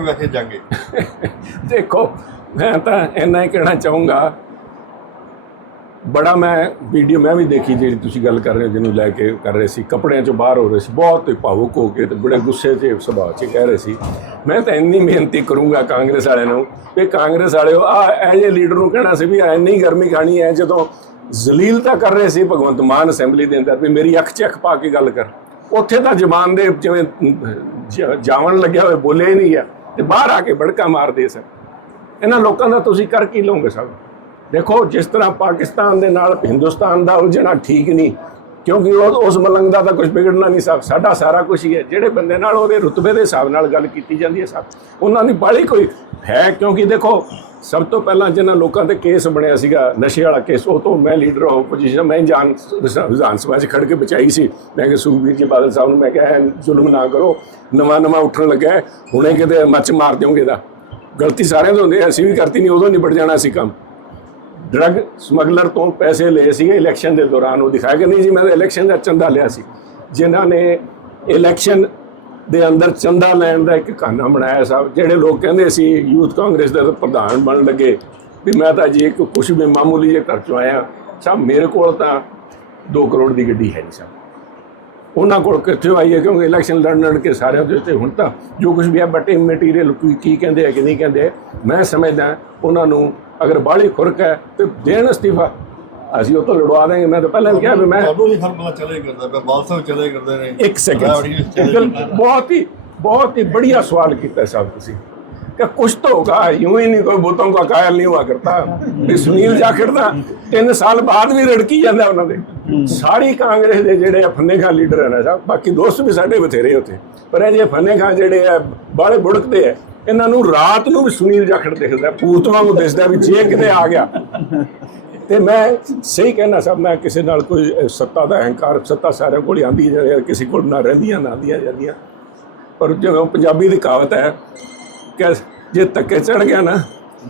ਵੈਸੇ ਜਾਗੇ। ਦੇਖੋ, ਮੈਂ ਤਾਂ ਇੰਨਾ ਹੀ ਕਹਿਣਾ ਚਾਹੂੰਗਾ। ਬੜਾ ਮੈਂ ਵੀਡੀਓ ਮੈਂ ਵੀ ਦੇਖੀ ਜਿਹੜੀ ਤੁਸੀਂ ਗੱਲ ਕਰ ਰਹੇ ਹੋ, ਜਿਹਨੂੰ ਲੈ ਕੇ ਕਰ ਰਹੇ ਸੀ। ਕੱਪੜਿਆਂ ਚੋਂ ਬਾਹਰ ਹੋ ਰਹੇ ਸੀ, ਬਹੁਤ ਹੀ ਭਾਵੁਕ ਹੋ ਕੇ ਤੇ ਬੜੇ ਗੁੱਸੇ 'ਚ ਸੁਭਾਅ 'ਚ ਕਹਿ ਰਹੇ ਸੀ। ਮੈਂ ਤਾਂ ਇੰਨੀ ਮਿਹਨਤੀ ਕਰੂੰਗਾ ਕਾਂਗਰਸ ਵਾਲਿਆਂ ਨੂੰ ਵੀ ਕਾਂਗਰਸ ਵਾਲਿਓ, ਆ, ਇਹ ਜੇ ਲੀਡਰ ਨੂੰ ਕਹਿਣਾ ਸੀ ਵੀ ਇੰਨੀ ਗਰਮੀ ਖਾਣੀ ਹੈ, ਜਦੋਂ ਜਲੀਲ ਤਾਂ ਕਰ ਰਹੇ ਸੀ ਭਗਵੰਤ ਮਾਨ ਅਸੈਂਬਲੀ ਦੇ ਅੰਦਰ ਵੀ ਮੇਰੀ ਅੱਖ 'ਚ ਅੱਖ ਪਾ ਕੇ ਗੱਲ ਕਰ। ਉੱਥੇ ਤਾਂ ਜ਼ਬਾਨ ਦੇ ਜਿਵੇਂ ਜਾਵਣ ਲੱਗਿਆ ਹੋਇਆ, ਬੋਲੇ ਹੀ ਨਹੀਂ ਆ। ਤੇ ਬਾਹਰ ਆ ਕੇ ਬੜਕਾ ਮਾਰਦੇ ਸਨ। ਇਹਨਾਂ ਲੋਕਾਂ ਦਾ ਤੁਸੀਂ ਕਰ ਕੀ ਲਓਗੇ ਸਭ? ਦੇਖੋ, ਜਿਸ ਤਰ੍ਹਾਂ ਪਾਕਿਸਤਾਨ ਦੇ ਨਾਲ ਹਿੰਦੁਸਤਾਨ ਦਾ ਉਲਝਣਾ ਠੀਕ ਨਹੀਂ, ਕਿਉਂਕਿ ਉਹ ਉਸ ਮਲੰਗ ਦਾ ਤਾਂ ਕੁਝ ਵਿਗੜਨਾ ਨਹੀਂ ਸਭ। ਸਾਡਾ ਸਾਰਾ ਕੁਝ ਹੀ ਹੈ। ਜਿਹੜੇ ਬੰਦੇ ਨਾਲ ਉਹਦੇ ਰੁਤਬੇ ਦੇ ਹਿਸਾਬ ਨਾਲ ਗੱਲ ਕੀਤੀ ਜਾਂਦੀ ਹੈ ਸਭ। ਉਹਨਾਂ ਦੀ ਬਾਲੀ ਕੋਈ ਹੈ ਕਿਉਂਕਿ ਦੇਖੋ ਸਭ ਤੋਂ ਪਹਿਲਾਂ ਜਿਹਨਾਂ ਲੋਕਾਂ ਤੇ ਕੇਸ ਬਣਿਆ ਸੀਗਾ, ਨਸ਼ੇ ਵਾਲਾ ਕੇਸ, ਉਹ ਤੋਂ ਮੈਂ ਲੀਡਰ ਆਫ ਪੋਜੀਸ਼ਨ ਮੈਂ ਜਾਨ ਵਿਧਾਨ ਸਭਾ 'ਚ ਖੜ ਕੇ ਬਚਾਈ ਸੀ। ਮੈਂ ਕਿ ਸੁਖਬੀਰ ਜੀ ਬਾਦਲ ਸਾਹਿਬ ਨੂੰ ਮੈਂ ਕਿਹਾ ਜ਼ੁਲਮ ਨਾ ਕਰੋ, ਨਵਾਂ ਨਵਾਂ ਉੱਠਣ ਲੱਗਾ ਹੁਣੇ ਕਿਤੇ ਮੱਚ ਮਾਰ ਦਿਓਗੇ ਦਾ ਗਲਤੀ ਸਾਰਿਆਂ ਤੋਂ ਹੁੰਦੀ ਹੈ, ਅਸੀਂ ਵੀ ਕਰਤੀ ਨਹੀਂ, ਉਦੋਂ ਨਿਬੜ ਜਾਣਾ ਸੀ ਕੰਮ। ਡਰੱਗ ਸਮਗਲਰ ਤੋਂ ਪੈਸੇ ਲਏ ਸੀਗੇ ਇਲੈਕਸ਼ਨ ਦੇ ਦੌਰਾਨ, ਉਹ ਦਿਖਾਇਆ ਕਿ ਨਹੀਂ ਜੀ, ਮੈਂ ਇਲੈਕਸ਼ਨ ਦਾ ਚੰਦਾ ਲਿਆ ਸੀ। ਜਿਨ੍ਹਾਂ ਨੇ ਇਲੈਕਸ਼ਨ ਦੇ ਅੰਦਰ ਚੰਦਾ ਲੈਣ ਦਾ ਇੱਕ ਕਹਾਣਾ ਬਣਾਇਆ ਸਾਹਿਬ, ਜਿਹੜੇ ਲੋਕ ਕਹਿੰਦੇ ਸੀ ਯੂਥ ਕਾਂਗਰਸ ਦਾ ਪ੍ਰਧਾਨ ਬਣਨ ਲੱਗੇ, ਵੀ ਮੈਂ ਤਾਂ ਜੀ ਇੱਕ ਕੁਛ ਵੀ ਮਾਮੂਲੀ ਜੇ ਘਰ ਚੋਂ ਆਇਆ। ਸਾਹਿਬ, ਮੇਰੇ ਕੋਲ ਤਾਂ 2 ਕਰੋੜ ਦੀ ਗੱਡੀ ਹੈ ਨਹੀਂ ਸਾਹਿਬ। ਉਹਨਾਂ ਕੋਲ ਕਿੱਥੇ ਆਈ ਹੈ? ਕਿਉਂਕਿ ਇਲੈਕਸ਼ਨ ਲੜਨ ਲੜ ਕੇ ਸਾਰਿਆਂ ਦੇ ਉੱਤੇ ਹੁਣ ਤਾਂ ਜੋ ਕੁਝ ਵੀ ਹੈ ਬਟੇ ਮਟੀਰੀਅਲ ਕੀ ਕੀ ਕਹਿੰਦੇ ਆ ਕਿ ਨਹੀਂ ਕਹਿੰਦੇ ਮੈਂ ਸਮਝਦਾ ਉਹਨਾਂ ਨੂੰ ਅਗਰ ਬਾਹਲੀ ਖੁਰਕ ਹੈ, ਤੇ ਦੇਣ ਅਸਤੀਫਾ ਅਸੀਂ ਉਹ ਤੋਂ ਲੜਵਾ ਦੇਂਗੇ ਮੈਂ ਤਾਂ ਪਹਿਲਾਂ ਵੀ ਕਿਹਾ ਵੀ ਮੈਂ ਤੁਹਾਨੂੰ ਹੀ ਹਰ ਬੰਦਾ ਚਲੇ ਕਰਦਾ ਪਿਆ ਬਾਲ ਸਾਹਿਬ ਚਲੇ ਕਰਦੇ ਨੇ ਇੱਕ ਸੈਕਿੰਡ ਰਾਵੜੀ ਇੱਕ ਚਲੇ ਗੱਲ ਕਰਦੇ ਨੇ। ਬਹੁਤ ਹੀ बहुत ही बढ़िया सवाल किया साहब ਤੁਸੀਂ कि कुछ तो होगा यूं ही नहीं कोई भूतों का कायल नहीं हुआ करता ਵੀ ਸੁਨੀਲ ਜਾਖੜ ਦਾ 3 ਸਾਲ ਬਾਅਦ ਵੀ ਰੜਕੀ ਜਾਂਦਾ ਉਹਨਾਂ ਦੇ ਸਾਰੀ ਕਾਂਗਰਸ ਦੇ ਜਿਹੜੇ ਫੰਨੇ ਖਾਂ ਲੀਡਰ ਹਨ ਸਾਹਿਬ ਬਾਕੀ ਦੋਸਤ ਵੀ ਸਾਡੇ ਬਥੇਰੇ ਉੱਥੇ ਪਰ ਇਹ ਜੇ ਫੰਨੇ ਖਾਂ ਜਿਹੜੇ ਆ ਬਾਲੇ ਬੁੜਕਦੇ ਆ ਇਹਨਾਂ ਨੂੰ ਰਾਤ ਨੂੰ ਵੀ ਸੁਨੀਲ ਜਾਖੜ ਦਿਖਦਾ ਭੂਤ ਵਾਂਗੂ ਦਿਸਦਾ ਵੀ ਜੇ ਕਿਤੇ ਆ ਗਿਆ ਤੇ ਮੈਂ ਸਹੀ ਕਹਿਣਾ ਸਭ ਮੈਂ ਕਿਸੇ ਨਾਲ ਕੋਈ ਸੱਤਾ ਦਾ ਅਹੰਕਾਰ, ਸੱਤਾ ਸਾਰਿਆਂ ਕੋਲ ਹੀ ਆਂਦੀ ਹੈ ਕਿਸੇ ਕੋਲ ਨਾ ਰਹਿੰਦੀਆਂ, ਨਾ ਆਉਂਦੀਆਂ ਜਾਂਦੀਆਂ। ਪਰ ਜਿਵੇਂ ਪੰਜਾਬੀ ਦੀ ਕਹਾਵਤ ਹੈ ਕਿ ਜੇ ਧੱਕੇ ਚੜ ਗਿਆ ਨਾ,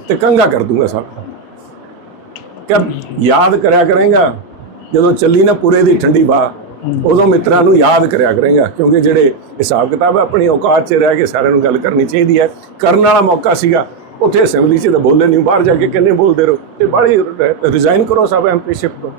ਤੇ ਕੰਗਾ ਕਰ ਦੂੰਗਾ ਸਭ ਕਿ ਯਾਦ ਕਰਿਆ ਕਰੇਗਾ, ਜਦੋਂ ਚੱਲੀ ਨਾ ਪੂਰੇ ਦੀ ਠੰਡੀ ਬਾਹ ਉਦੋਂ ਮਿੱਤਰਾਂ ਨੂੰ ਯਾਦ ਕਰਿਆ ਕਰੇਗਾ, ਕਿਉਂਕਿ ਜਿਹੜੇ ਹਿਸਾਬ ਕਿਤਾਬ ਆਪਣੀ ਔਕਾਤ 'ਚ ਰਹਿ ਕੇ ਸਾਰਿਆਂ ਨੂੰ ਗੱਲ ਕਰਨੀ ਚਾਹੀਦੀ ਹੈ। ਕਰਨ ਵਾਲਾ ਮੌਕਾ ਸੀਗਾ ਉੱਥੇ ਅਸੈਂਬਲੀ 'ਚ ਤਾਂ ਬੋਲੇ ਨਹੀਂ ਬਾਹਰ ਜਾ ਕੇ ਕਿੰਨੇ ਬੋਲਦੇ ਰਹੋ। ਤੇ ਬਾਹਲੀ ਰਿਜ਼ਾਈਨ ਕਰੋ ਸਭ ਐਮਪੀਸ਼ਿਪ ਤੋਂ।